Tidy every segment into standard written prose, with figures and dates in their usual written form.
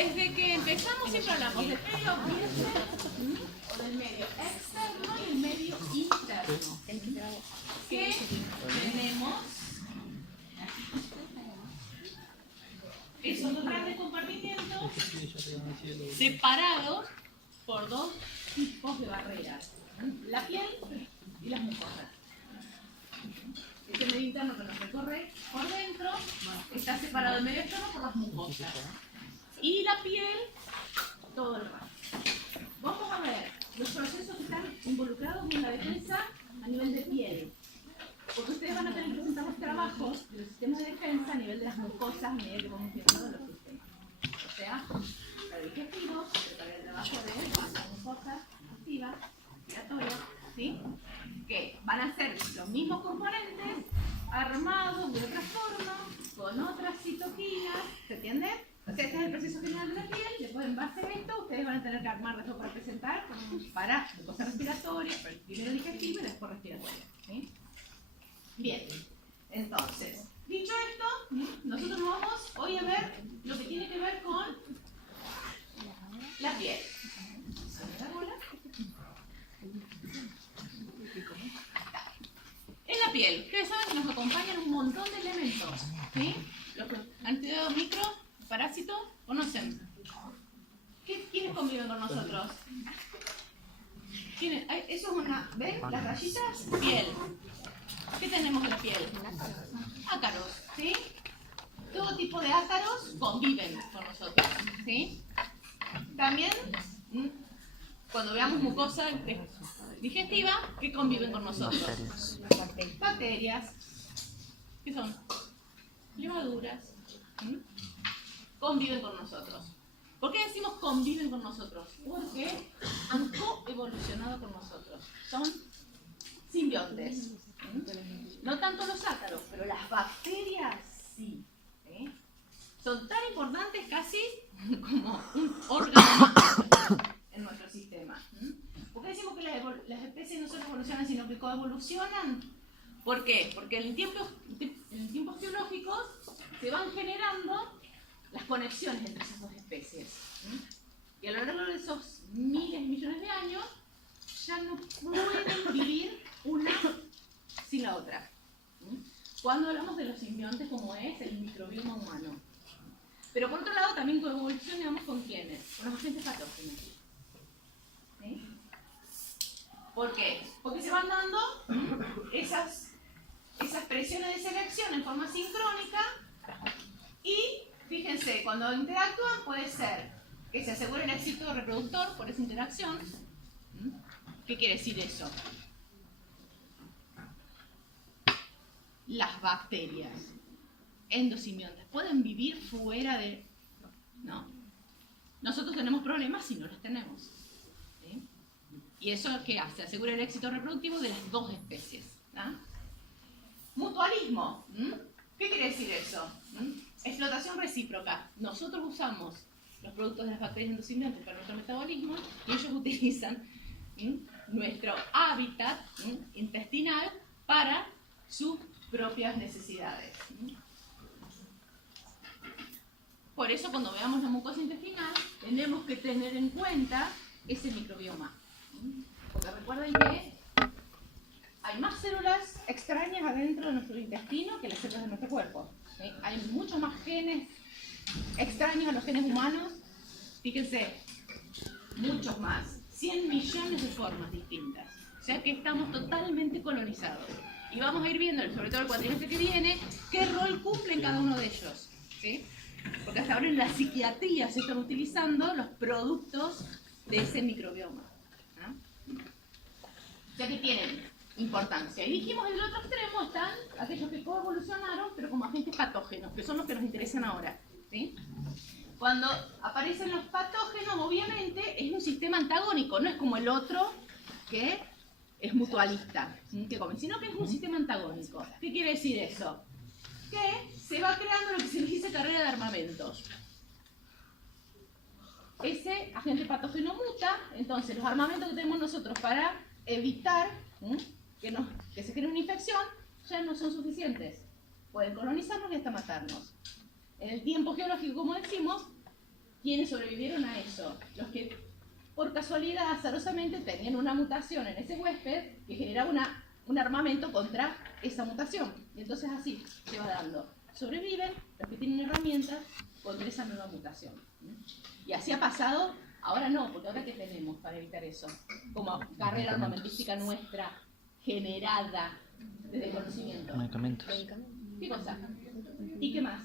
Desde que empezamos siempre hablamos del medio ambiente o del medio externo y el medio interno. ¿Qué tenemos? Esos dos grandes compartimientos separados por dos tipos de barreras, la piel y las mucosas. Este medio interno que nos recorre por dentro está separado del medio externo por las mucosas. Y la piel, todo el resto. Vamos a ver los procesos que están involucrados en la defensa a nivel de piel. Porque ustedes van a tener que presentar los trabajos de los sistemas de defensa a nivel de las mucosas a medida que vamos viendo los sistemas. O sea, para el digestivo, para el trabajo de las mucosas activas, respiratorias, ¿sí? Que van a ser los mismos componentes armados de otra forma, con otras citoquinas, ¿se entiende? O sea, este es el proceso general de la piel, después en base a esto ustedes van a tener que armar después para presentar para mucosas respiratorias, primero digestivo y después respiratoria, ¿sí? Bien, entonces, dicho esto, nosotros vamos hoy a ver lo que tiene que ver con la piel. En la piel, ustedes saben que nos acompañan un montón de elementos, ¿sí? Los antídotos micro, parásitos, ¿conocen? ¿Quiénes conviven con nosotros? ¿Quiénes? Eso es una, ¿ven? Las rayitas, piel. ¿Qué tenemos en la piel? Ácaros, ¿sí? Todo tipo de ácaros conviven con nosotros, ¿sí? También, cuando veamos mucosa digestiva, ¿qué conviven con nosotros? Bacterias. ¿Qué son? Levaduras. Conviven con nosotros. ¿Por qué decimos conviven con nosotros? Porque han coevolucionado con nosotros. Son simbiontes. No tanto los ácaros, pero las bacterias sí. Son tan importantes casi como un órgano en nuestro sistema. ¿Por qué decimos que las especies no solo evolucionan, sino que coevolucionan? ¿Por qué? Porque en tiempos geológicos se van generando las conexiones entre esas dos especies. Y a lo largo de esos miles y millones de años ya no pueden vivir una sin la otra. Cuando hablamos de los simbiontes como es el microbioma humano. Pero por otro lado también coevolucionamos con ¿quiénes? Con los agentes patógenos. ¿Sí? ¿Por qué? Porque se van dando esas presiones de selección en forma sincrónica y fíjense, cuando interactúan puede ser que se asegure el éxito reproductor por esa interacción. ¿Qué quiere decir eso? Las bacterias endosimbiontes pueden vivir fuera de... No. Nosotros tenemos problemas si no los tenemos. ¿Sí? ¿Y eso qué hace? Asegura el éxito reproductivo de las dos especies. ¿Ah? Mutualismo. ¿Qué quiere decir eso? Explotación recíproca. Nosotros usamos los productos de las bacterias endosimbiontes para nuestro metabolismo y ellos utilizan nuestro hábitat intestinal para sus propias necesidades. Por eso cuando veamos la mucosa intestinal tenemos que tener en cuenta ese microbioma. Porque recuerden que hay más células extrañas adentro de nuestro intestino que las células de nuestro cuerpo. ¿Sí? Hay muchos más genes extraños a los genes humanos. Fíjense, muchos más. 100 millones de formas distintas. O sea que estamos totalmente colonizados. Y vamos a ir viendo, sobre todo el cuatrimestre que viene, qué rol cumplen cada uno de ellos. ¿Sí? Porque hasta ahora en la psiquiatría se están utilizando los productos de ese microbioma. ¿No? O sea que tienen importancia. Y dijimos en el otro extremo están aquellos que coevolucionaron, pero como agentes patógenos, que son los que nos interesan ahora. ¿Sí? Cuando aparecen los patógenos, obviamente es un sistema antagónico, no es como el otro que es mutualista, sino que es un sistema antagónico. ¿Qué quiere decir eso? Que se va creando lo que se dice carrera de armamentos. Ese agente patógeno muta, entonces los armamentos que tenemos nosotros para evitar que se cree una infección ya no son suficientes. Pueden colonizarnos y hasta matarnos. En el tiempo geológico, como decimos, ¿Quiénes sobrevivieron a eso? Los que por casualidad, azarosamente, tenían una mutación en ese huésped que generaba un armamento contra esa mutación. Y entonces así se va dando. Sobreviven los que tienen herramientas contra esa nueva mutación. Y así ha pasado, ahora no, porque ahora ¿qué tenemos para evitar eso? Como carrera armamentística nuestra, generada desde el conocimiento. Medicamentos. ¿Qué cosa? ¿Y qué más?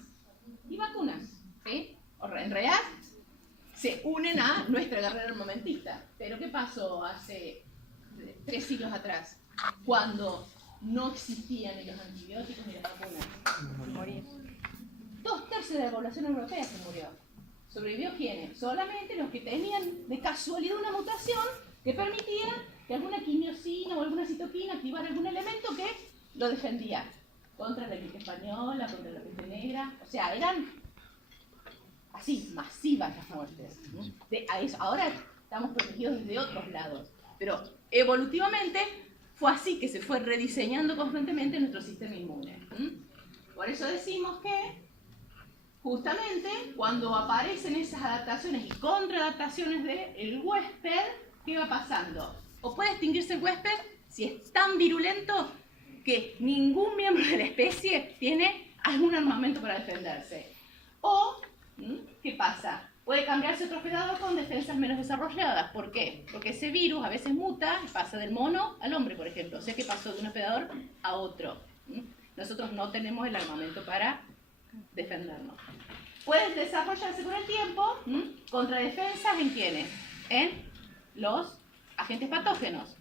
Y vacunas, ¿sí? En realidad se unen a nuestra carrera armamentista. Pero ¿qué pasó hace 3 siglos atrás? Cuando no existían ni los antibióticos ni las vacunas. Morir. 2/3 de la población europea se murió. ¿Sobrevivió quiénes? Solamente los que tenían de casualidad una mutación que permitía que alguna quimiosina o alguna citoquina activara algún elemento que lo defendía contra la gripe española, contra la peste negra. O sea, eran así, masivas las muertes. Ahora estamos protegidos desde otros lados. Pero evolutivamente fue así que se fue rediseñando constantemente nuestro sistema inmune. Por eso decimos que justamente cuando aparecen esas adaptaciones y contraadaptaciones del huésped, ¿qué va pasando? O puede extinguirse el huésped si es tan virulento que ningún miembro de la especie tiene algún armamento para defenderse. O, ¿qué pasa? Puede cambiarse otro hospedador con defensas menos desarrolladas. ¿Por qué? Porque ese virus a veces muta y pasa del mono al hombre, por ejemplo. O sea que pasó de un hospedador a otro. Nosotros no tenemos el armamento para defendernos. Puede desarrollarse con el tiempo contra defensas en quiénes? En los agentes patógenos.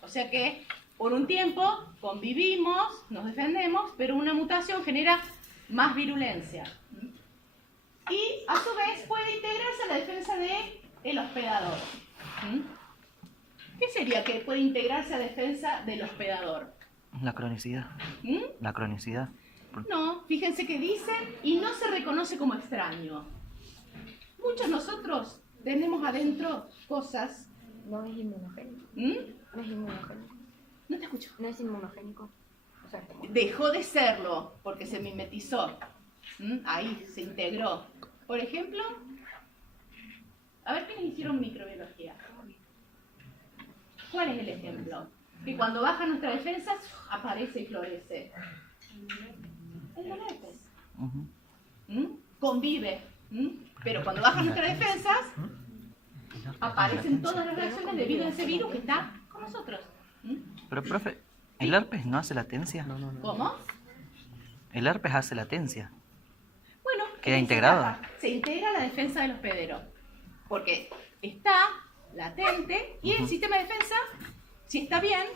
O sea que por un tiempo convivimos, nos defendemos, pero una mutación genera más virulencia. Y a su vez puede integrarse a la defensa del hospedador. ¿Qué sería que puede integrarse a la defensa del hospedador? La cronicidad. La cronicidad. No, fíjense que dicen y no se reconoce como extraño. Muchos nosotros tenemos adentro cosas. No es inmunogénico. No es inmunogénico. No te escucho. No es inmunogénico. O sea, Dejó de serlo porque se mimetizó. Ahí se integró. Por ejemplo, a ver quiénes hicieron microbiología. ¿Cuál es el ejemplo? Que cuando bajan nuestras defensas aparece y florece. El del herpes. Convive. Pero cuando bajan nuestras defensas aparecen todas las reacciones debido a ese virus que está con nosotros. Pero, profe, ¿el herpes no hace latencia? ¿Cómo? El herpes hace latencia. Bueno, ¿Queda en esa integrado? etapa se integra la defensa del hospedero. Porque está latente y el sistema de defensa, si está bien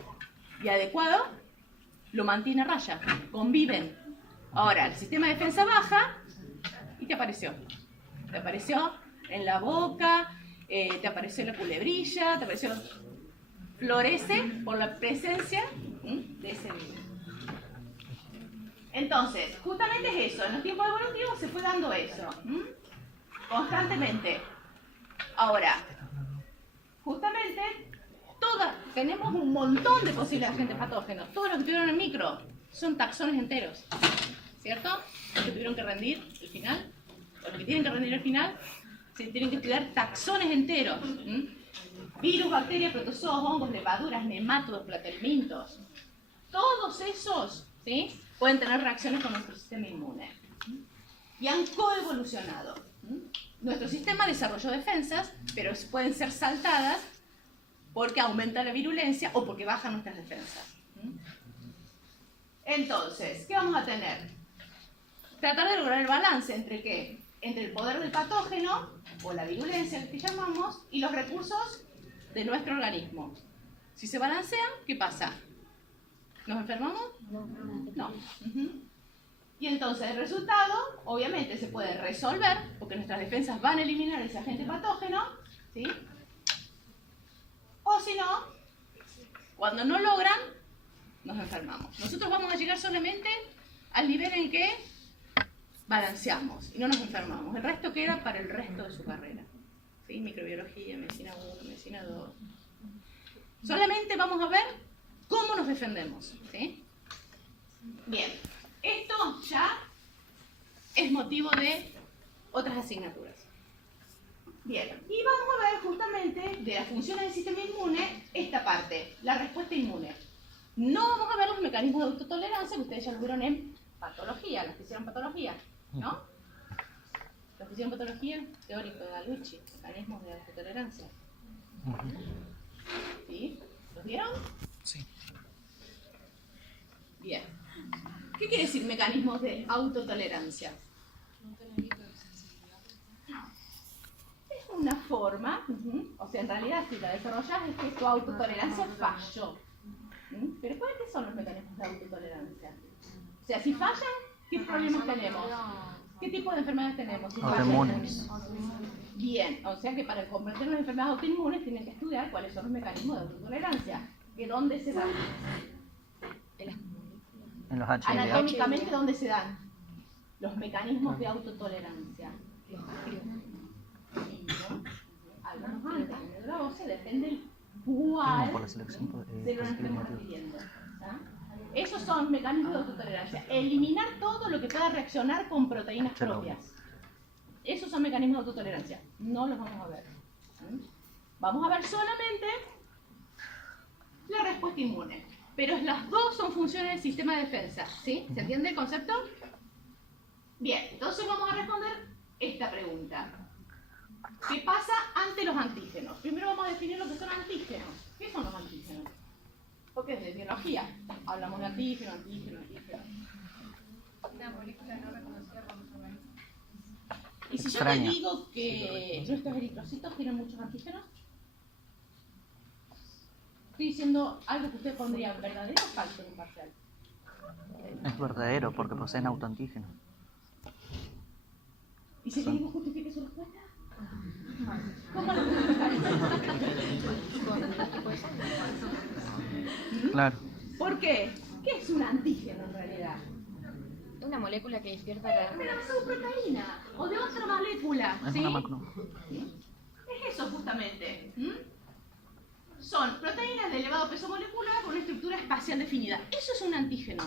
y adecuado, lo mantiene a raya. Conviven. Ahora, el sistema de defensa baja y te apareció. Te apareció en la boca, te apareció en la culebrilla, te apareció... Florece por la presencia de ese virus. Entonces, justamente es eso. En los tiempos evolutivos se fue dando eso. Constantemente. Ahora, justamente, tenemos un montón de posibles agentes patógenos. Todos los que tuvieron el micro son taxones enteros. ¿Cierto? Los que tuvieron que rendir el final, o los que tienen que rendir el final, se tienen que estudiar taxones enteros. Virus, bacterias, protozoos, hongos, levaduras, nemátodos, platelmintos. Todos esos, ¿sí?, pueden tener reacciones con nuestro sistema inmune. Y han coevolucionado. Nuestro sistema desarrolló defensas, pero pueden ser saltadas porque aumenta la virulencia o porque bajan nuestras defensas. Entonces, ¿qué vamos a tener? Tratar de lograr el balance entre ¿qué? Entre el poder del patógeno, o la virulencia que llamamos, y los recursos de nuestro organismo. Si se balancean, ¿qué pasa? ¿Nos enfermamos? No. Y entonces el resultado, obviamente, se puede resolver, porque nuestras defensas van a eliminar ese agente patógeno, ¿sí? O si no, cuando no logran, nos enfermamos. Nosotros vamos a llegar solamente al nivel en que balanceamos y no nos enfermamos. El resto queda para el resto de su carrera. ¿Sí? Microbiología, medicina 1, medicina 2. Solamente vamos a ver cómo nos defendemos. ¿Sí? Bien, esto ya es motivo de otras asignaturas. Bien, y vamos a ver justamente de las funciones del sistema inmune esta parte, la respuesta inmune. No vamos a ver los mecanismos de autotolerancia que ustedes ya lo vieron en patología, los que hicieron patología, ¿no? Los que hicieron patología, teórico de Gallucci, mecanismos de autotolerancia. ¿Sí? ¿Los vieron? Sí. Bien. ¿Qué quiere decir mecanismos de autotolerancia? Es una forma, o sea, en realidad si la desarrollas es que tu autotolerancia falló. Pero ¿cuáles son los mecanismos de autotolerancia? O sea, si fallan, ¿qué problemas tenemos? ¿Qué tipo de enfermedades tenemos? Si fallan. Autoinmunes. Bien, o sea que para comprender las enfermedades autoinmunes tienen que estudiar cuáles son los mecanismos de autotolerancia. ¿Que dónde se dan? En los HLA. Anatómicamente, ¿dónde se dan? Los mecanismos de autotolerancia. Algunos antes, en el óseo, depende del cuál Por la selección se lo estemos refiriendo. Esos son mecanismos de autotolerancia. Eliminar todo lo que pueda reaccionar con proteínas propias. Esos son mecanismos de autotolerancia. No los vamos a ver. Vamos a ver solamente la respuesta inmune. Pero las dos son funciones del sistema de defensa. ¿Sí? ¿Se entiende el concepto? Bien, entonces vamos a responder esta pregunta. ¿Qué pasa ante los antígenos? Primero vamos a definir lo que son antígenos. ¿Qué son los antígenos? Porque es de biología. Hablamos de antígeno. Una molécula no reconocida por los organismos. ¿Y si Extraña. yo te digo que nuestros eritrocitos tienen muchos antígenos? Estoy diciendo algo que ustedes pondrían verdadero o falso en un parcial. Es verdadero porque poseen autoantígenos. ¿Y si te digo justifique su respuesta? ¿Cómo lo justificarías? Claro. ¿Por qué? ¿Qué es un antígeno en realidad? Una molécula que despierta la... De una proteína o de otra molécula. Es ¿Sí? una macro. Es eso justamente. Son proteínas de elevado peso molecular con una estructura espacial definida. Eso es un antígeno.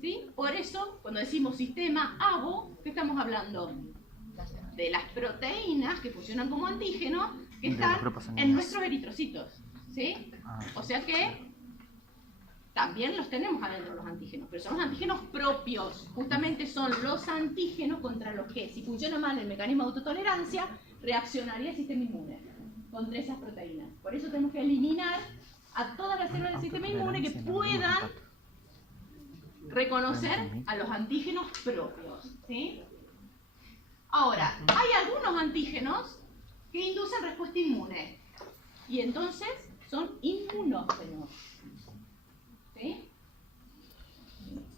¿Sí? Por eso, cuando decimos sistema ABO, ¿qué estamos hablando? De las proteínas que funcionan como antígenos que De los están grupos en sanguíneos. nuestros eritrocitos. ¿Sí? O sea que también los tenemos adentro los antígenos, pero son los antígenos propios. Justamente son los antígenos contra los que, si funciona mal el mecanismo de autotolerancia, reaccionaría el sistema inmune contra esas proteínas. Por eso tenemos que eliminar a todas las células del sistema inmune que puedan reconocer a los antígenos propios. ¿Sí? Ahora, hay algunos antígenos que inducen respuesta inmune y entonces son inmunógenos. ¿Sí?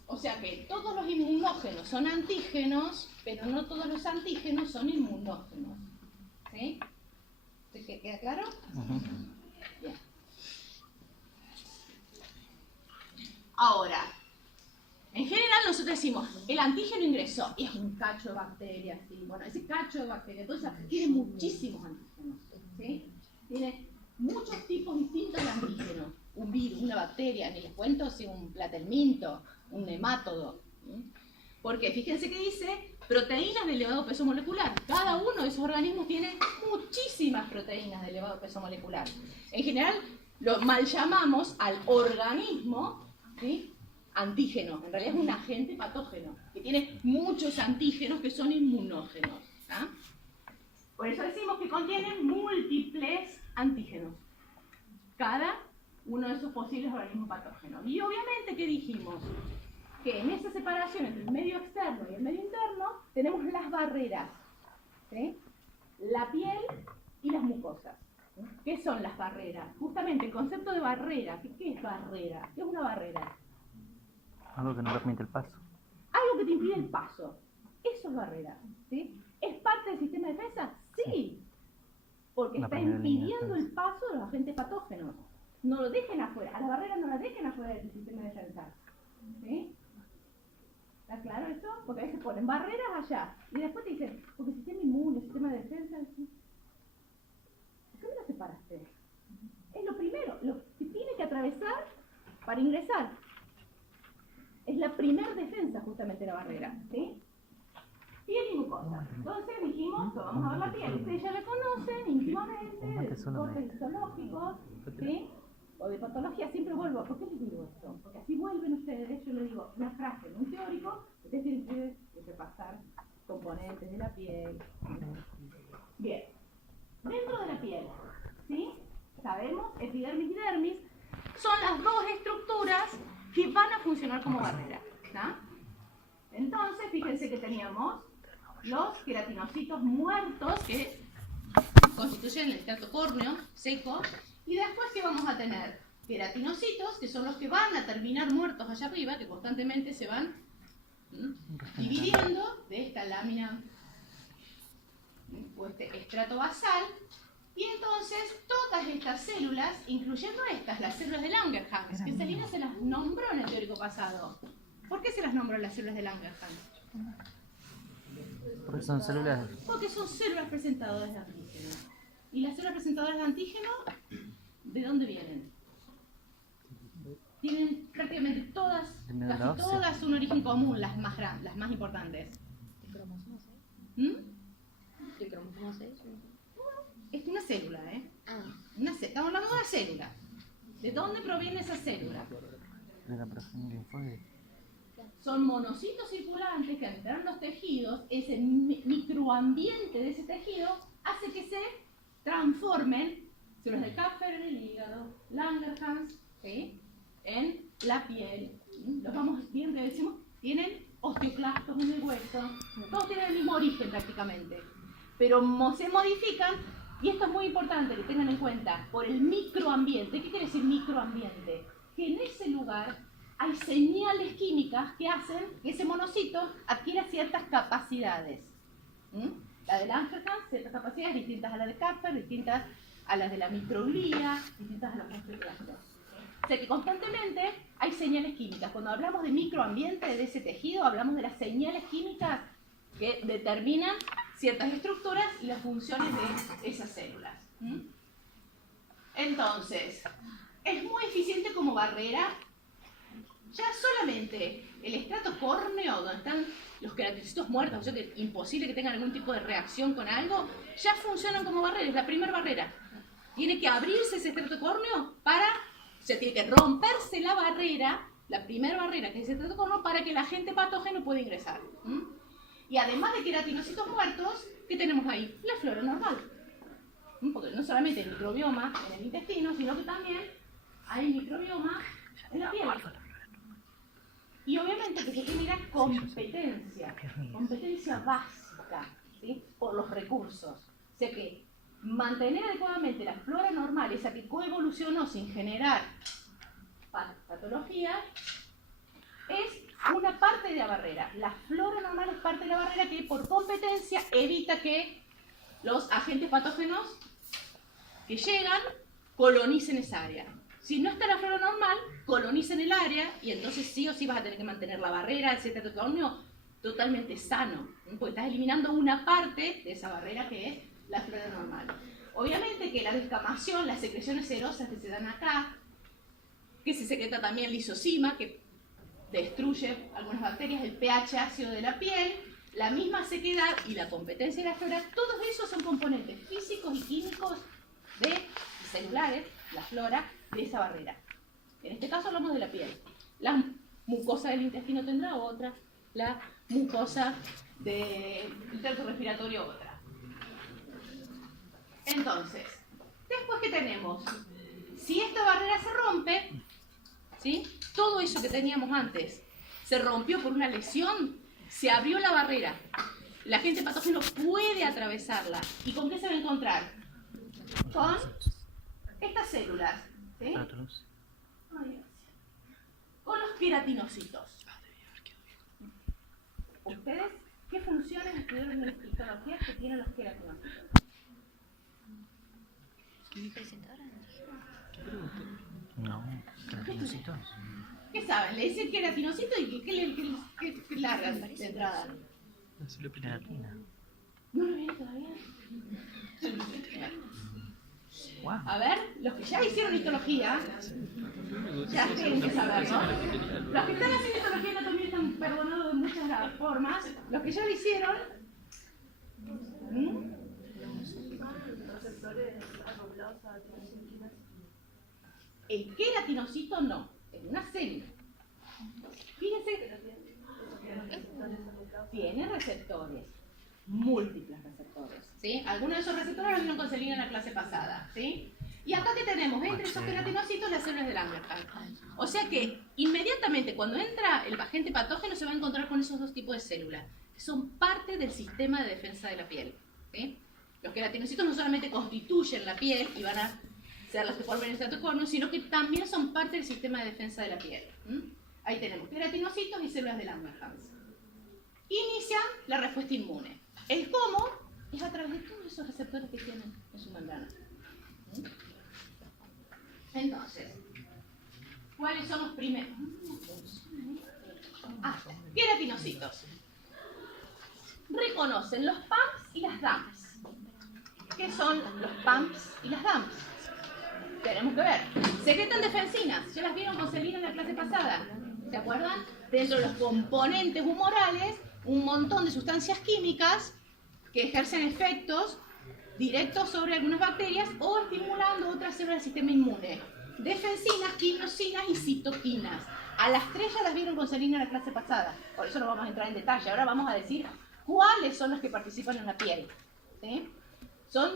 O sea que todos los inmunógenos son antígenos, pero no todos los antígenos son inmunógenos. ¿Sí? ¿Queda claro? Bien. Ahora, en general nosotros decimos, el antígeno ingresó y es un cacho de bacterias. ¿Sí? Bueno, ese cacho de bacterias, entonces tiene muchísimos antígenos. ¿Sí? Tiene muchos tipos distintos de antígenos. Un virus, una bacteria, ni les cuento si un platelminto, un nemátodo. ¿Sí? Porque fíjense que dice proteínas de elevado peso molecular. Cada uno de esos organismos tiene muchísimas proteínas de elevado peso molecular. En general, lo mal llamamos al organismo, ¿sí?, antígeno. En realidad es un agente patógeno que tiene muchos antígenos que son inmunógenos. ¿Ah? Por eso decimos que contienen múltiples antígenos. Cada uno de esos posibles organismos patógenos. Y obviamente, ¿qué dijimos? Que en esa separación entre el medio externo y el medio interno tenemos las barreras, ¿sí? La piel y las mucosas. ¿Qué son las barreras? Justamente el concepto de barrera. ¿Qué es barrera? ¿Qué es una barrera? Algo que no permite el paso. Algo que te impide el paso. Eso es barrera. ¿Sí? ¿Es parte del sistema de defensa? Sí. Porque La está primera línea de impidiendo defensa. el paso de los agentes patógenos. No lo dejen afuera. A la barrera no la dejen afuera del sistema de defensa. ¿Sí? ¿Está claro eso? Porque a veces ponen barreras allá. Y después te dicen, porque el sistema inmune, el sistema de defensa. ¿Sí? ¿Por qué no lo separaste? Es lo primero, lo que tiene que atravesar para ingresar. Es la primer defensa justamente la barrera. ¿Sí? Piel y mucosa. mucosas. Entonces dijimos que vamos a ver la piel. Ustedes ya la conocen íntimamente, de sus cortes histológicos, ¿sí? O de patología. Siempre vuelvo. ¿Por qué les digo esto? Porque así vuelven ustedes. Yo les digo una frase muy teórico. Ustedes tienen que repasar componentes de la piel. Bien. Dentro de la piel, ¿sí? Sabemos, epidermis y dermis son las dos estructuras que van a funcionar como barrera, ¿no? Entonces, fíjense que teníamos los queratinocitos muertos que constituyen el estrato córneo seco, y después que vamos a tener queratinocitos, que son los que van a terminar muertos allá arriba, que constantemente se van dividiendo de esta lámina o este estrato basal, y entonces todas estas células, incluyendo estas, las células de Langerhans, que Celina se las nombró en el teórico pasado. ¿Por qué se las nombró las células de Langerhans? Porque son células. Porque son células presentadoras de antígeno. ¿Y las células presentadoras de antígeno, de dónde vienen? Tienen prácticamente todas, casi todas un origen común, las más grandes, las más importantes. ¿El cromosoma 6? ¿El cromosoma 6? Es una célula, ¿eh? Estamos hablando de una célula. ¿De dónde proviene esa célula? De la progenie linfóide. Son monocitos circulantes que al entrar en los tejidos, ese microambiente de ese tejido hace que se transformen células de Kupffer en el hígado, Langerhans, ¿sí? En la piel. Los vamos viendo, decimos, tienen osteoclastos en el hueso, todos tienen el mismo origen prácticamente, pero se modifican, y esto es muy importante que tengan en cuenta, por el microambiente. ¿Qué quiere decir microambiente? Que en ese lugar hay señales químicas que hacen que ese monocito adquiera ciertas capacidades. La de Langerhans, ciertas capacidades distintas a la de Kupffer, distintas a las de la microglía, distintas a los osteoclastos. O sea que constantemente hay señales químicas. Cuando hablamos de microambiente de ese tejido, hablamos de las señales químicas que determinan ciertas estructuras y las funciones de esas células. Entonces, es muy eficiente como barrera. Ya solamente el estrato córneo, donde están los queratinocitos muertos, o sea que es imposible que tengan algún tipo de reacción con algo, ya funcionan como barrera, es la primera barrera. Tiene que abrirse ese estrato córneo o sea, tiene que romperse la barrera, la primera barrera que es el estrato córneo, para que el agente patógeno pueda ingresar. Y además de queratinocitos muertos, ¿qué tenemos ahí? La flora normal. Porque no solamente hay microbioma en el intestino, sino que también hay microbioma en la piel. Y obviamente que se genera competencia básica, ¿sí? Por los recursos. O sea que mantener adecuadamente la flora normal, esa que coevolucionó sin generar patología, es una parte de la barrera. La flora normal es parte de la barrera que por competencia evita que los agentes patógenos que llegan colonicen esa área. Si no está la flora normal, colonicen el área y entonces sí o sí vas a tener que mantener la barrera, etcétera, totalmente sano, porque estás eliminando una parte de esa barrera que es la flora normal. Obviamente que la descamación, las secreciones serosas que se dan acá, que se secreta también lisozima, que destruye algunas bacterias, el pH ácido de la piel, la misma sequedad y la competencia de la flora, todos esos son componentes físicos y químicos y celulares, la flora, de esa barrera. En este caso hablamos de la piel. La mucosa del intestino tendrá otra, la mucosa del tracto respiratorio otra. Entonces, después que tenemos, si esta barrera se rompe, ¿sí? Todo eso que teníamos antes se rompió por una lesión, se abrió la barrera, el agente patógeno puede atravesarla. ¿Y con qué se va a encontrar? Con estas células, ¿sí? Con los queratinocitos. ¿Ustedes qué funciones estudiaron en la histología que tienen los queratinocitos? No, queratinocitos. ¿Qué saben? Le dicen queratinocito y ¿qué largan de entrada? La queratina. ¿No lo vieron todavía? Wow. A ver, los que ya hicieron histología, ya tienen que saberlo. Los que están haciendo histología también están perdonados de muchas formas. Los que ya lo hicieron, ¿Mm? El queratinocito no, es una célula. Fíjense, tiene receptores, múltiples receptores, ¿sí? Algunos de esos receptores los vieron con Celina en la clase pasada, ¿sí? Y acá que tenemos, entre esos queratinocitos, las células de Langerhans. O sea que inmediatamente cuando entra el agente patógeno se va a encontrar con esos dos tipos de células, que son parte del sistema de defensa de la piel, ¿sí? Los queratinocitos no solamente constituyen la piel y van a ser las que forman el citocornio, sino que también son parte del sistema de defensa de la piel. Ahí tenemos queratinocitos y células de Langerhans. Inician la respuesta inmune. El cómo es a través de todos esos receptores que tienen en su membrana. Entonces, ¿cuáles son los primeros? Queratinocitos. Reconocen los PAMPs y las DAMPs. ¿Qué son los PAMPs y las DAMPs? Tenemos que ver. Secretan defensinas. Ya las vieron con Celina en la clase pasada. ¿Se acuerdan? Dentro de los componentes humorales, un montón de sustancias químicas que ejercen efectos directos sobre algunas bacterias o estimulando otras células del sistema inmune. Defensinas, quinosinas y citoquinas. A las tres ya las vieron con Celina en la clase pasada. Por eso no vamos a entrar en detalle. Ahora vamos a decir cuáles son las que participan en la piel. ¿Sí? Son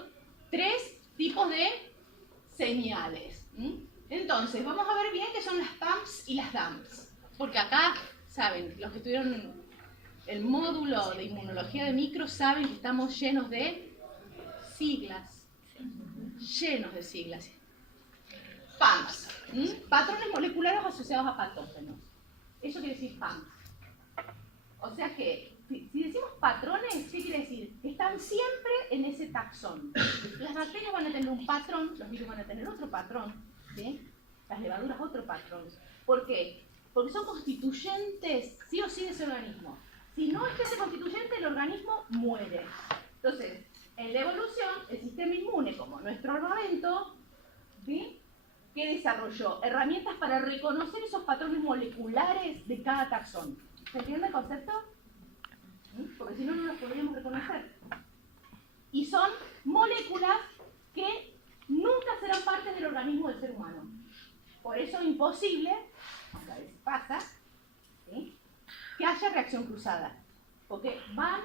tres tipos de señales. Entonces, vamos a ver bien qué son las PAMPs y las DAMPs. Porque acá, saben, los que estuvieron el módulo de inmunología de micro saben que estamos llenos de siglas. Llenos de siglas. PAMPs. Patrones moleculares asociados a patógenos. Eso quiere decir PAMPs. O sea que, si decimos patrones, ¿qué quiere decir? Que están siempre en ese taxón. Las bacterias van a tener un patrón, los virus van a tener otro patrón, ¿sí? Las levaduras otro patrón. ¿Por qué? Porque son constituyentes, sí o sí, de ese organismo. Si no es que ese constituyente, el organismo muere. Entonces, en la evolución, el sistema inmune, como nuestro armamento, ¿sí? ¿Qué desarrolló? Herramientas para reconocer esos patrones moleculares de cada taxón. ¿Se entiende el concepto? Porque si no, no los podríamos reconocer. Y son moléculas que nunca serán parte del organismo del ser humano. Por eso es imposible, a veces pasa, ¿sí?, que haya reacción cruzada. Porque van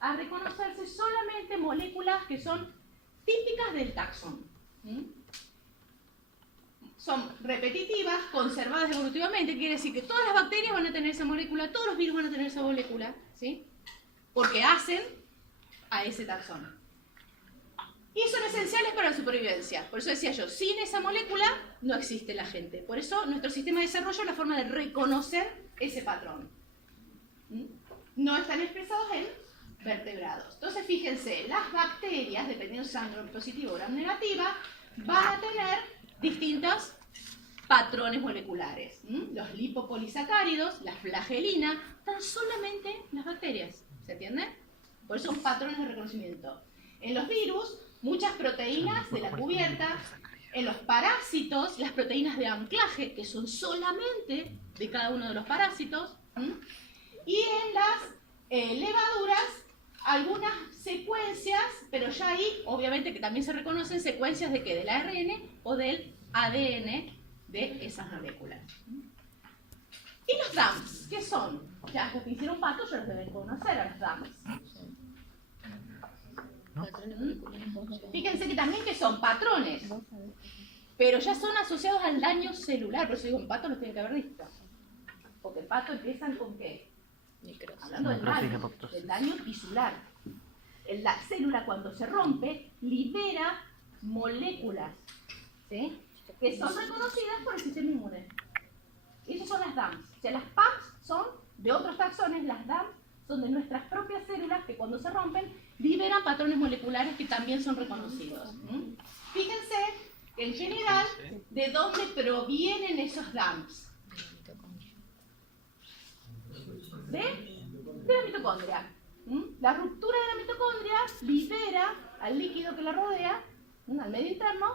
a reconocerse solamente moléculas que son típicas del taxón. Son repetitivas, conservadas evolutivamente, quiere decir que todas las bacterias van a tener esa molécula, todos los virus van a tener esa molécula, ¿sí? Porque hacen a ese taxón. Y son esenciales para la supervivencia. Por eso decía yo, sin esa molécula no existe la gente. Por eso nuestro sistema desarrolla la forma de reconocer ese patrón. No están expresados en vertebrados. Entonces fíjense, las bacterias, dependiendo si son gram positiva o gram negativa, van a tener distintos patrones moleculares. Los lipopolisacáridos, la flagelina, están solamente en las bacterias. ¿Se entiende? Por eso son patrones de reconocimiento. En los virus, muchas proteínas de la cubierta. En los parásitos, las proteínas de anclaje, que son solamente de cada uno de los parásitos. Y en las levaduras, algunas secuencias, pero ya ahí, obviamente que también se reconocen secuencias de ¿qué? Del ARN o del ADN de esas moléculas. ¿Y los DAMPs? ¿Qué son? Ya los que hicieron patos ya los deben conocer a los DAMPs. Fíjense que también que son patrones, pero ya son asociados al daño celular. Por eso digo, en pato los tienen que haber visto. Porque en pato empiezan con ¿qué? Hablando del daño tisular. La célula cuando se rompe libera moléculas, ¿sí?, que son reconocidas por el sistema inmune. Y esas son las DAMPs. O sea, las PAMPs son de otros taxones, las DAMPs son de nuestras propias células que cuando se rompen liberan patrones moleculares que también son reconocidos. Fíjense que en general, ¿de dónde provienen esos DAMPs? De la mitocondria. La ruptura de la mitocondria libera al líquido que la rodea, al medio interno,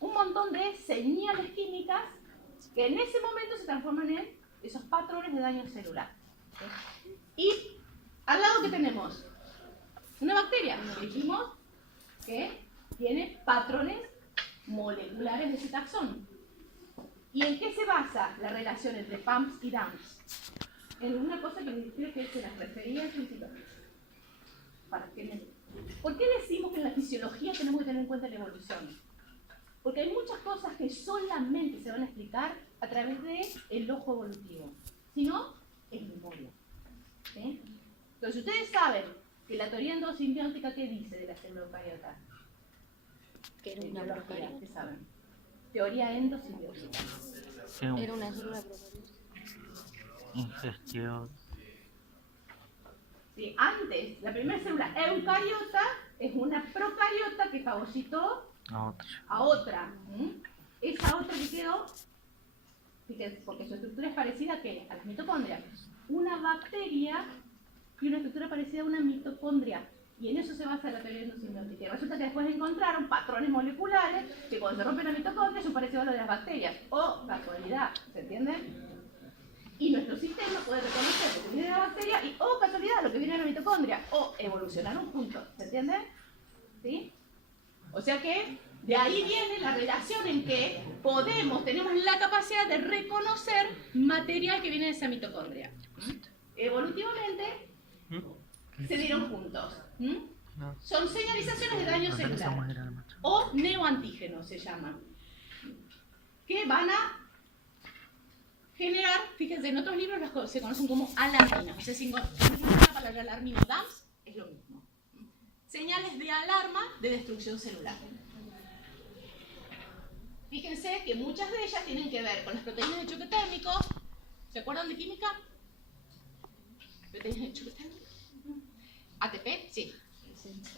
un montón de señales químicas que en ese momento se transforman en esos patrones de daño celular. Y al lado, ¿qué tenemos? Una bacteria. bacteria. Dijimos que tiene patrones moleculares de ese taxón. ¿Y en qué se basa la relación entre PAMS y DAMS? En una cosa que creo que se las refería al principio. ¿Por qué decimos que en la fisiología tenemos que tener en cuenta la evolución? Porque hay muchas cosas que solamente se van a explicar a través del ojo evolutivo. Si no, es memoria. ¿Sí? Entonces, ustedes saben que la teoría endosimbiótica, ¿qué dice de la célula eucariota? Que era De una biología, procariota. ¿qué saben? Teoría endosimbiótica. Era una célula procariota. Ingestión. Sí, antes, la primera célula eucariota es una procariota que fagocitó A otra. a otra. Esa otra que quedó, fíjense, porque su estructura es parecida a las mitocondrias. Una bacteria y una estructura parecida a una mitocondria. Y en eso se basa la teoría endosimbiótica. Y resulta que después encontraron patrones moleculares que cuando se rompen la mitocondria son parecidos a los de las bacterias. O casualidad, ¿se entiende? Y nuestro sistema puede reconocer lo que viene de la bacteria y, oh, casualidad, lo que viene de la mitocondria. O evolucionaron juntos, ¿se entiende? ¿Sí? O sea que de ahí viene la relación en que tenemos la capacidad de reconocer material que viene de esa mitocondria. Evolutivamente se dieron juntos. Son señalizaciones de daño celular o neoantígenos se llaman, que van a generar, fíjense, en otros libros se conocen como alarminas. O sea, si la palabra alarmina o DAMS, es lo mismo. Señales de alarma de destrucción celular. Fíjense que muchas de ellas tienen que ver con las proteínas de choque térmico. ¿Se acuerdan de química? ¿Proteínas de choque térmico? ¿ATP? Sí.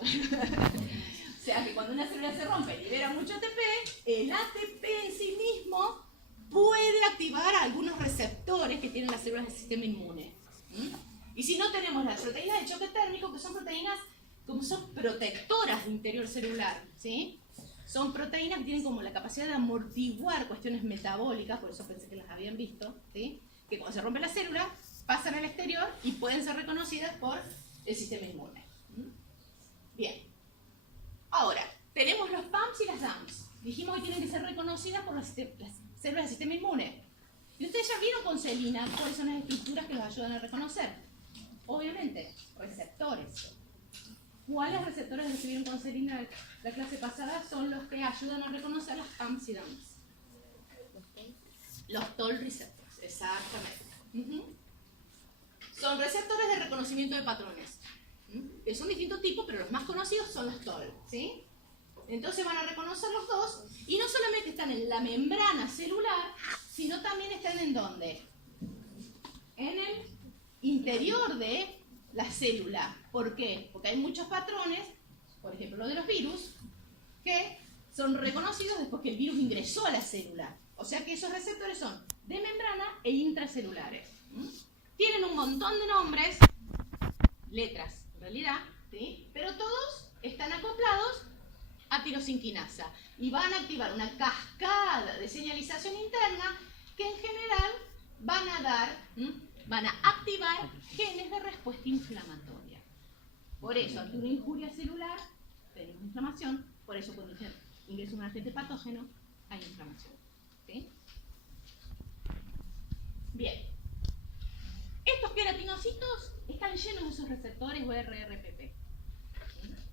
O sea que cuando una célula se rompe, libera mucho ATP, el ATP en sí mismo puede activar algunos receptores que tienen las células del sistema inmune. Y si no, tenemos las proteínas de choque térmico, que son proteínas como son protectoras de interior celular, ¿sí? Son proteínas que tienen como la capacidad de amortiguar cuestiones metabólicas, por eso pensé que las habían visto, ¿sí? Que cuando se rompe la célula, pasan al exterior y pueden ser reconocidas por el sistema inmune. Bien. Ahora, tenemos los PAMS y las DAMS. Dijimos que tienen que ser reconocidas por las células del sistema inmune. Y ustedes ya vieron con Celina cuáles son las estructuras que los ayudan a reconocer. Obviamente, receptores. ¿Cuáles receptores recibieron con Celina la clase pasada? Son los que ayudan a reconocer las PAMS y DAMS. Los Toll receptors, exactamente. Son receptores de reconocimiento de patrones. Que son distintos tipos, pero los más conocidos son los Toll, ¿sí? Entonces van a reconocer los dos, y no solamente están en la membrana celular, sino también están ¿en dónde? En el interior de la célula. ¿Por qué? Porque hay muchos patrones, por ejemplo lo de los virus, que son reconocidos después que el virus ingresó a la célula. O sea que esos receptores son de membrana e intracelulares. Tienen un montón de nombres, letras en realidad, ¿sí? Pero todos están acoplados a tirosinquinasa y van a activar una cascada de señalización interna que en general van a activar genes de respuesta inflamatoria. Por eso, ante una injuria celular, tenemos inflamación. Por eso, cuando ingresa un agente patógeno, hay inflamación. ¿Sí? Bien. Estos queratinocitos están llenos de esos receptores o RRPP.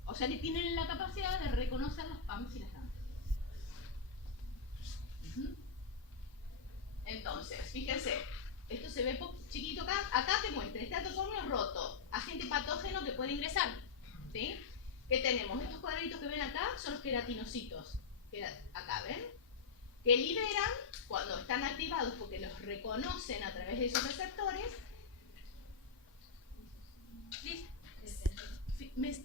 O sea que tienen la capacidad de reconocer las PAMS y las DAMS. Entonces, fíjense, esto se ve chiquito acá. Acá te muestra, este atocomio es roto, agente patógeno que puede ingresar. ¿Sí? ¿Qué tenemos? Estos cuadraditos que ven acá son los queratinocitos. Acá, ¿ven? Que liberan, cuando están activados porque los reconocen a través de esos receptores,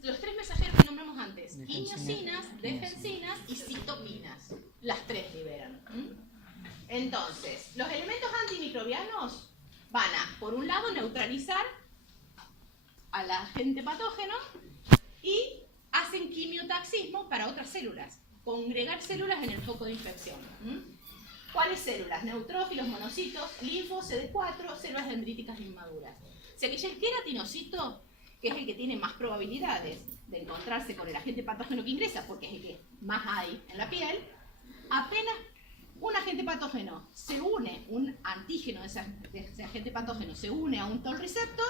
los tres mensajeros que nombramos antes: quimiosinas, defensinas y citoquinas. Las tres liberan. Entonces, los elementos antimicrobianos van a, por un lado, neutralizar al agente patógeno y hacen quimiotaxismo para otras células, congregar células en el foco de infección. ¿Cuáles células? Neutrófilos, monocitos, linfos, CD4, células dendríticas inmaduras. O sea que ya el queratinocito que es el que tiene más probabilidades de encontrarse con el agente patógeno que ingresa, porque es el que más hay en la piel, apenas un agente patógeno se une, un antígeno de ese agente patógeno se une a un toll receptor,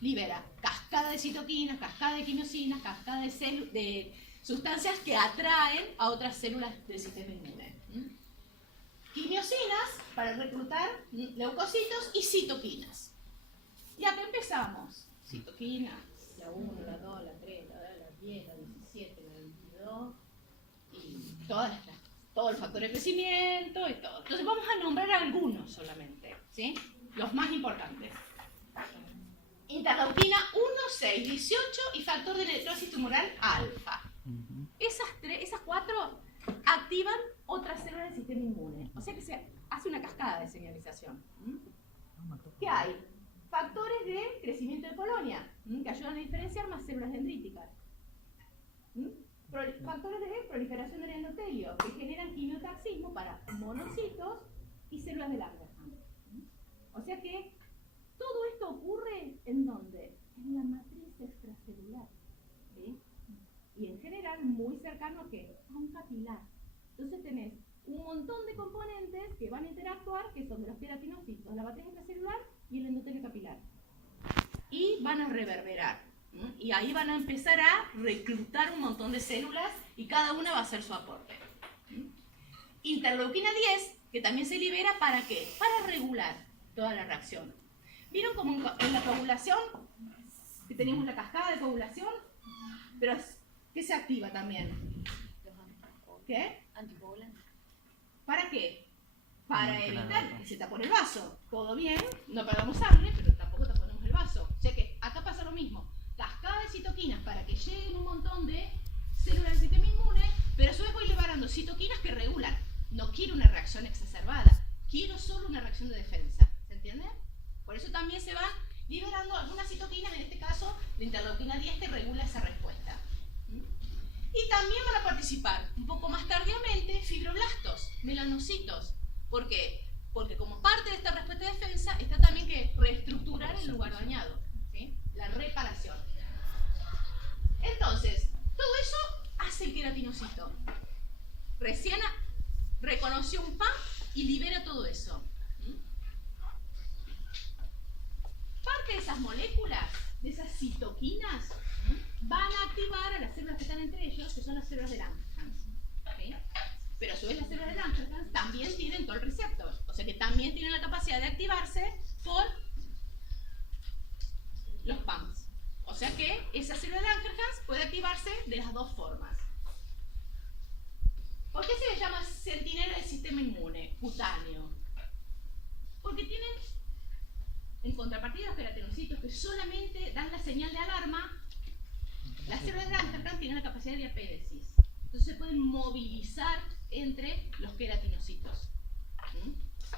libera cascada de citoquinas, cascada de quimiosinas, cascada de sustancias que atraen a otras células del sistema inmune. Quimiosinas para reclutar leucocitos y citoquinas. Y acá empezamos. Citoquinas, la 1, la 2, la 3, la 10, la 17, la 22 y todos los factores de crecimiento y todo. Entonces vamos a nombrar algunos solamente, ¿sí? Los más importantes. Interleuquina 1, 6, 18 y factor de necrosis tumoral alfa. Esas 4 activan otras células del sistema inmune. O sea que se hace una cascada de señalización. ¿Qué hay? Factores de crecimiento de colonia, que ayudan a diferenciar más células dendríticas. Factores de proliferación del endotelio, que generan quimiotaxismo para monocitos y células de Langerhans. O sea que todo esto ocurre ¿en dónde? En la matriz extracelular. ¿Sí? Y en general muy cercano a ¿qué? A un capilar. Entonces tenés un montón de componentes que van a interactuar, que son de los queratinocitos, la matriz extracelular y el endotelio capilar. Y van a reverberar. Y ahí van a empezar a reclutar un montón de células y cada una va a hacer su aporte. Interleuquina 10, que también se libera ¿para qué? Para regular toda la reacción. ¿Vieron como en la coagulación, que teníamos la cascada de coagulación? Pero ¿qué se activa también? ¿Qué? Anticoagulantes. ¿Para qué? Para evitar que se tapone el vaso. Todo bien, no perdamos sangre, pero tampoco taponemos el vaso. O sea que acá pasa lo mismo. Cascada de citoquinas para que lleguen un montón de células del sistema inmune, pero a su vez voy liberando citoquinas que regulan. No quiero una reacción exacerbada, quiero solo una reacción de defensa. ¿Se entiende? Por eso también se van liberando algunas citoquinas, en este caso la interleuquina 10 que regula esa respuesta. Y también van a participar un poco más tardíamente fibroblastos, melanocitos. ¿Por qué? Porque como parte de esta respuesta de defensa está también que reestructurar el lugar dañado, ¿sí? La reparación. Entonces, todo eso hace el queratinocito. Recién reconoció un PAM y libera todo eso. Parte de esas moléculas, de esas citoquinas, van a activar a las células que están entre ellos, que son las células de Langerhans. ¿Sí? Pero a su vez las células de Langerhans también tienen toll receptor, o sea que también tienen la capacidad de activarse por los PAMs. O sea que esa célula de Langerhans puede activarse de las dos formas. ¿Por qué se le llama centinela del sistema inmune cutáneo? Porque tienen, en contrapartida, los queratinocitos que solamente dan la señal de alarma. Las células de Langerhans tienen la capacidad de apéresis. Entonces se pueden movilizar entre los queratinocitos.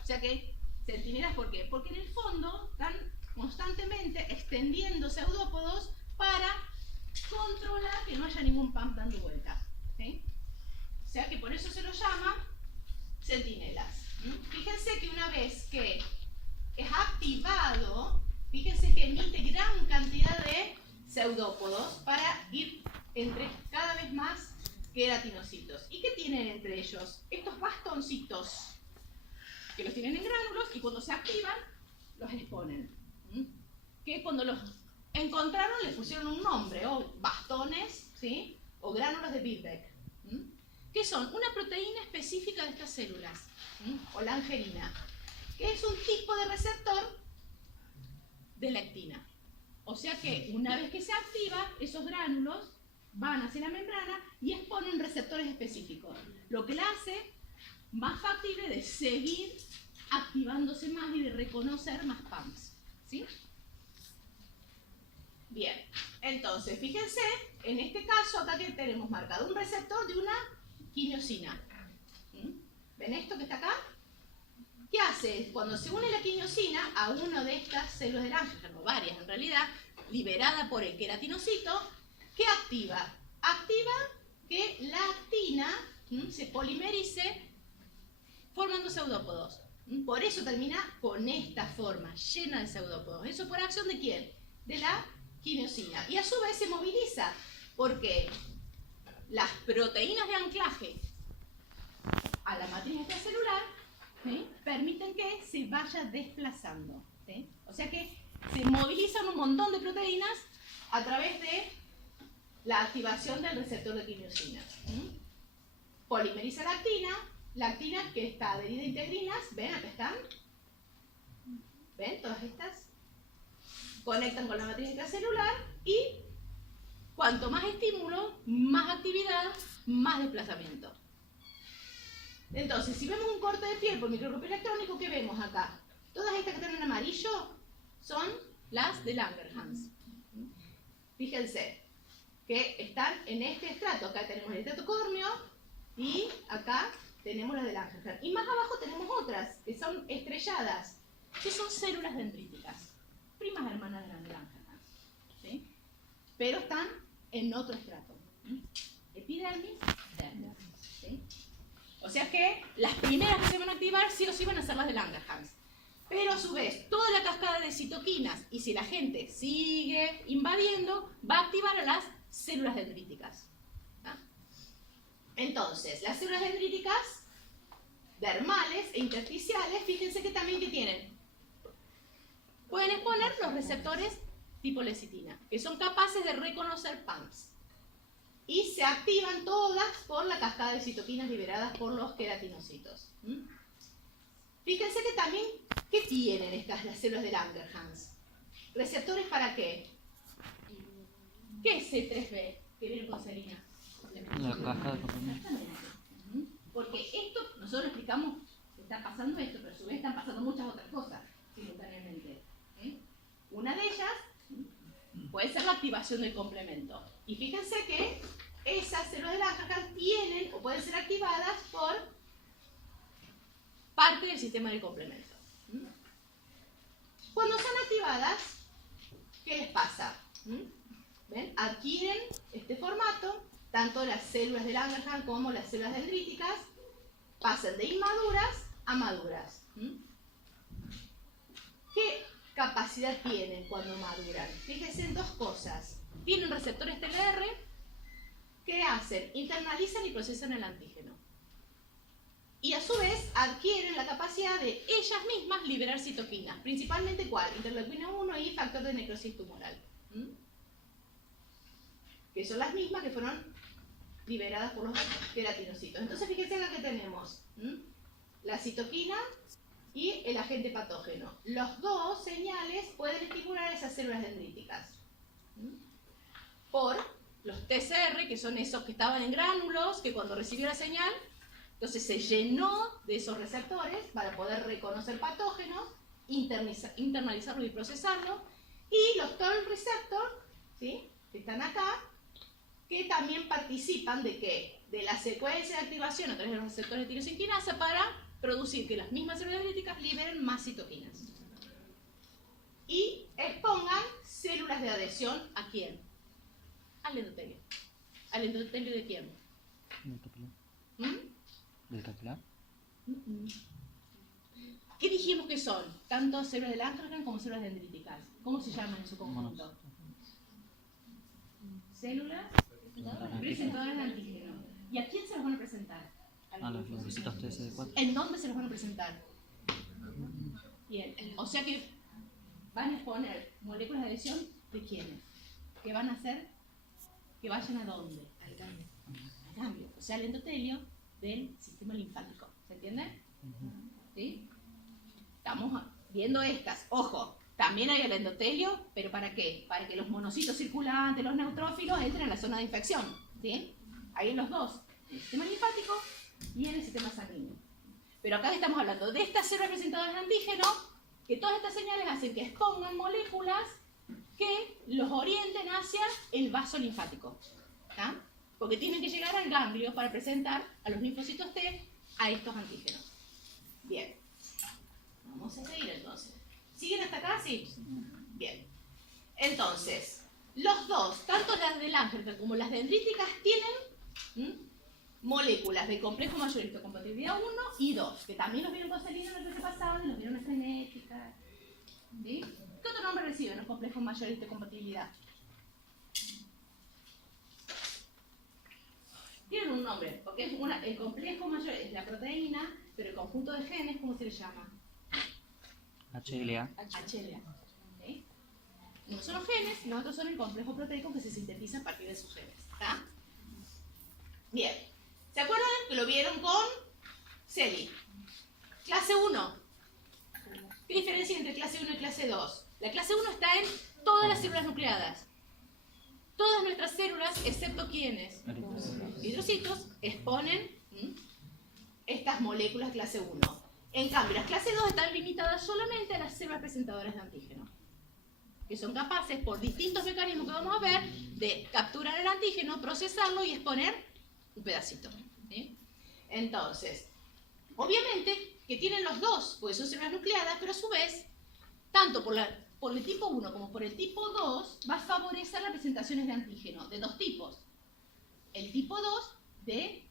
O sea que centinelas, ¿por qué? Porque en el fondo están constantemente extendiendo pseudópodos para controlar que no haya ningún PAM dando vuelta. ¿Sí? O sea que por eso se los llama centinelas. Fíjense que una vez que es activado, fíjense que emite gran cantidad de pseudópodos para ir entre cada vez más queratinocitos. ¿Y qué tienen entre ellos? Estos bastoncitos que los tienen en gránulos y cuando se activan los exponen. Que cuando los encontraron les pusieron un nombre, o bastones, ¿sí? O gránulos de Birbeck. ¿Qué son? Una proteína específica de estas células, o langerina, que es un tipo de receptor de lectina. O sea que una vez que se activa, esos gránulos van hacia la membrana y exponen receptores específicos, lo que la hace más factible de seguir activándose más y de reconocer más PAMs. ¿Sí? Bien, entonces fíjense, en este caso acá que tenemos marcado un receptor de una quimiosina. ¿Ven esto que está acá? ¿Qué hace? Cuando se une la quimiosina a una de estas células de Langerhans, o varias en realidad, liberada por el queratinocito, ¿qué activa? Activa que la actina se polimerice formando pseudópodos. Por eso termina con esta forma, llena de pseudópodos. ¿Eso por acción de quién? De la quiniosina. Y a su vez se moviliza porque las proteínas de anclaje a la matriz extracelular, ¿sí?, permiten que se vaya desplazando, ¿sí? O sea que se movilizan un montón de proteínas a través de la activación del receptor de quiniosina. Polimeriza lactina que está adherida a integrinas, ven, acá están, ven, todas estas conectan con la matriz extracelular y cuanto más estímulo, más actividad, más desplazamiento. Entonces, si vemos un corte de piel por microscopio electrónico, ¿qué vemos acá? Todas estas que están en amarillo son las de Langerhans. Fíjense que están en este estrato. Acá tenemos el estrato córneo y acá tenemos las de Langerhans. Y más abajo tenemos otras que son estrelladas, que son células dendríticas, primas hermanas de las de Langerhans, ¿sí? Pero están en otro estrato. Epidermis, dermis, ¿sí? O sea que las primeras que se van a activar sí o sí van a ser las de Langerhans. Pero a su vez, toda la cascada de citoquinas, y si la gente sigue invadiendo, va a activar a las células dendríticas. ¿Ah? Entonces, las células dendríticas, dermales e intersticiales, fíjense que también que tienen. Pueden exponer los receptores tipo lecitina, que son capaces de reconocer PAMPs. Y se activan todas por la cascada de citoquinas liberadas por los queratinocitos. Fíjense que también, ¿qué tienen las células de Langerhans? ¿Receptores para qué? ¿Qué es C3b? Que viene con serina. La caja de complemento. Exactamente. Porque esto, nosotros explicamos que está pasando esto, pero a su vez están pasando muchas otras cosas simultáneamente. Una de ellas puede ser la activación del complemento. Y fíjense que esas células de Langerhans tienen o pueden ser activadas por parte del sistema del complemento. Cuando son activadas, ¿qué les pasa? ¿Ven? Adquieren este formato, tanto las células de Langerhans como las células dendríticas, pasan de inmaduras a maduras. ¿Qué capacidad tienen cuando maduran? Fíjense en dos cosas. Tienen receptores TLR que hacen, internalizan y procesan el antígeno. Y a su vez adquieren la capacidad de ellas mismas liberar citoquinas. Principalmente ¿cuál? Interleuquina 1 y factor de necrosis tumoral. Que son las mismas que fueron liberadas por los queratinocitos. Entonces fíjense acá que tenemos la citoquina y el agente patógeno. Los dos señales pueden estimular esas células dendríticas. Por los TCR, que son esos que estaban en gránulos, que cuando recibió la señal, entonces se llenó de esos receptores para poder reconocer patógenos, internalizarlo y procesarlo. Y los TORL receptor, ¿sí?, que están acá, que también participan de ¿qué? De la secuencia de activación a través de los receptores de tirosinquinasa para producir que las mismas células dendríticas liberen más citoquinas. Y expongan células de adhesión ¿a quién? Al endotelio. ¿Al endotelio de quién? ¿Del capilar? ¿Del capilar? ¿Qué dijimos que son? Tanto células de Langerhans como células dendríticas. ¿Cómo se llaman en su conjunto? Células presentadoras de antígeno. ¿Y a quién se los van a presentar? A los linfocitos TSD4. ¿En dónde se los van a presentar? Bien, o sea que van a exponer moléculas de adhesión de quiénes. ¿Qué van a hacer? ¿Que vayan a dónde? Al ganglio. Al ganglio, o sea, al endotelio del sistema linfático. ¿Se entiende? ¿Sí? Estamos viendo estas. Ojo, también hay el endotelio, pero ¿para qué? Para que los monocitos circulantes, los neutrófilos, entren a la zona de infección. ¿Sí? Hay en los dos, en el sistema linfático y en el sistema sanguíneo. Pero acá estamos hablando de estas células presentadoras de antígeno, que todas estas señales hacen que expongan moléculas que los orienten hacia el vaso linfático. ¿Tá? Porque tienen que llegar al ganglio para presentar a los linfocitos T a estos antígenos. Bien. Vamos a seguir entonces. ¿Siguen hasta acá? Sí. Bien. Entonces, los dos, tanto las de Langerhans como las dendríticas, tienen moléculas de complejo mayor histocompatibilidad 1 y 2, que también los vieron con Celina en la clase pasada y los vieron en genética. ¿Sí? ¿Qué otro nombre reciben los complejos mayor histocompatibilidad? nombre, porque es el complejo mayor es la proteína, pero el conjunto de genes, ¿cómo se le llama? HLA. HLA. ¿Okay? Unos son los genes, los otros son el complejo proteico que se sintetiza a partir de sus genes. ¿Está? Bien. ¿Se acuerdan que lo vieron con Celi? Clase 1. ¿Qué diferencia hay entre clase 1 y clase 2? La clase 1 está en todas las células nucleadas. Todas nuestras células, excepto ¿quiénes? Hidrocitos, exponen estas moléculas clase 1. En cambio, las clase 2 están limitadas solamente a las células presentadoras de antígeno, que son capaces, por distintos mecanismos que vamos a ver, de capturar el antígeno, procesarlo y exponer un pedacito. ¿Sí? Entonces, obviamente que tienen los dos, porque son células nucleadas, pero a su vez, tanto por el tipo 1 como por el tipo 2, va a favorecer las presentaciones de antígeno, de dos tipos. El tipo 2 de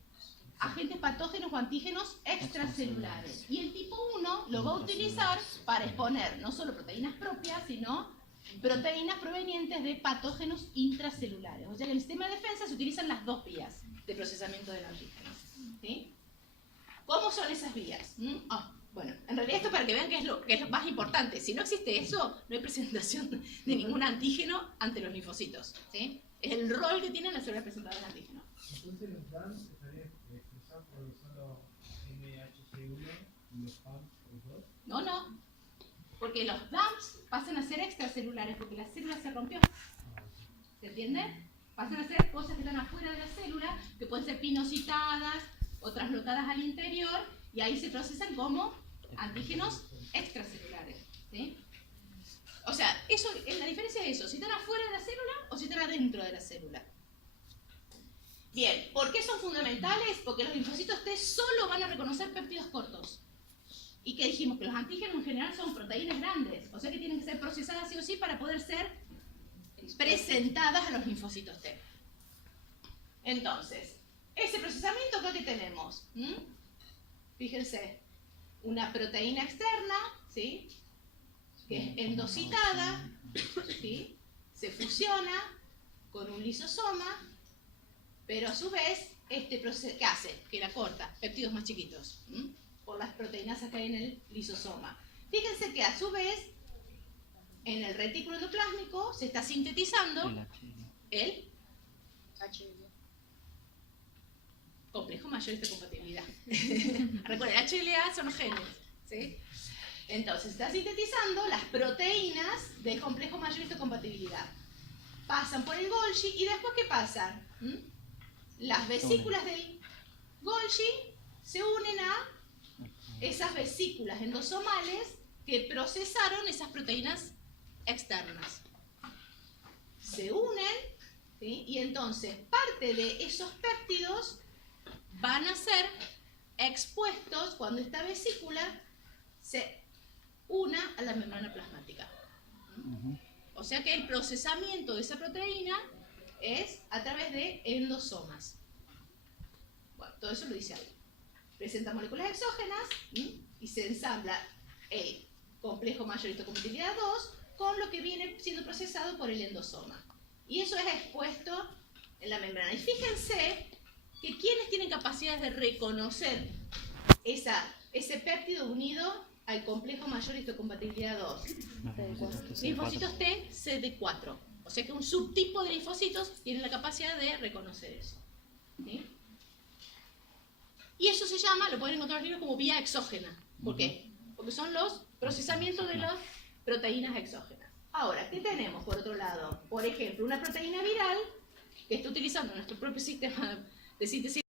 agentes patógenos o antígenos extracelulares. Y el tipo 1 lo va a utilizar para exponer no solo proteínas propias, sino proteínas provenientes de patógenos intracelulares. O sea que en el sistema de defensa se utilizan las dos vías de procesamiento del antígeno. ¿Sí? ¿Cómo son esas vías? Bueno, en realidad esto para que vean que es lo más importante. Si no existe eso, no hay presentación de ningún antígeno ante los linfocitos. ¿Sí? Es el rol que tienen las células presentadoras de antígeno. Entonces los DAMs estarían expresados por solo MHC1 y los PAMs por 2. No. Porque los DAMs pasan a ser extracelulares porque la célula se rompió. ¿Se entiende? Pasan a ser cosas que están afuera de la célula, que pueden ser pinocitadas o translocadas al interior, y ahí se procesan como antígenos extracelulares. ¿Sí? O sea, la diferencia es eso, si están afuera de la célula o si están adentro de la célula. Bien, ¿por qué son fundamentales? Porque los linfocitos T solo van a reconocer péptidos cortos. ¿Y qué dijimos? Que los antígenos en general son proteínas grandes, o sea que tienen que ser procesadas sí o sí para poder ser presentadas a los linfocitos T. Entonces, ese procesamiento que tenemos, fíjense, una proteína externa, ¿sí? Que es endocitada, ¿sí? Se fusiona con un lisosoma, pero a su vez, este proceso, ¿qué hace? Que la corta, péptidos más chiquitos, por las proteínas que hay en el lisosoma. Fíjense que a su vez, en el retículo endoplásmico se está sintetizando el complejo mayor de histocompatibilidad. Recuerden, HLA son los genes, ¿sí? Entonces, está sintetizando las proteínas del complejo mayor de histocompatibilidad. Pasan por el Golgi y después, ¿qué pasa? Las vesículas del Golgi se unen a esas vesículas endosomales que procesaron esas proteínas externas. Se unen, ¿sí? Y entonces parte de esos péptidos van a ser expuestos cuando esta vesícula se una a la membrana plasmática. O sea que el procesamiento de esa proteína es a través de endosomas. Bueno, todo eso lo dice ahí. Presenta moléculas exógenas y se ensambla el complejo mayor histocompatibilidad 2 con lo que viene siendo procesado por el endosoma. Y eso es expuesto en la membrana. Y fíjense que quienes tienen capacidades de reconocer ese péptido unido al complejo mayor histocompatibilidad 2. Linfocitos T CD4. O sea que un subtipo de linfocitos tiene la capacidad de reconocer eso. ¿Sí? Y eso se llama, lo pueden encontrar en los libros como vía exógena. ¿Por qué? Porque son los procesamientos de las proteínas exógenas. Ahora, ¿qué tenemos por otro lado? Por ejemplo, una proteína viral que está utilizando nuestro propio sistema de síntesis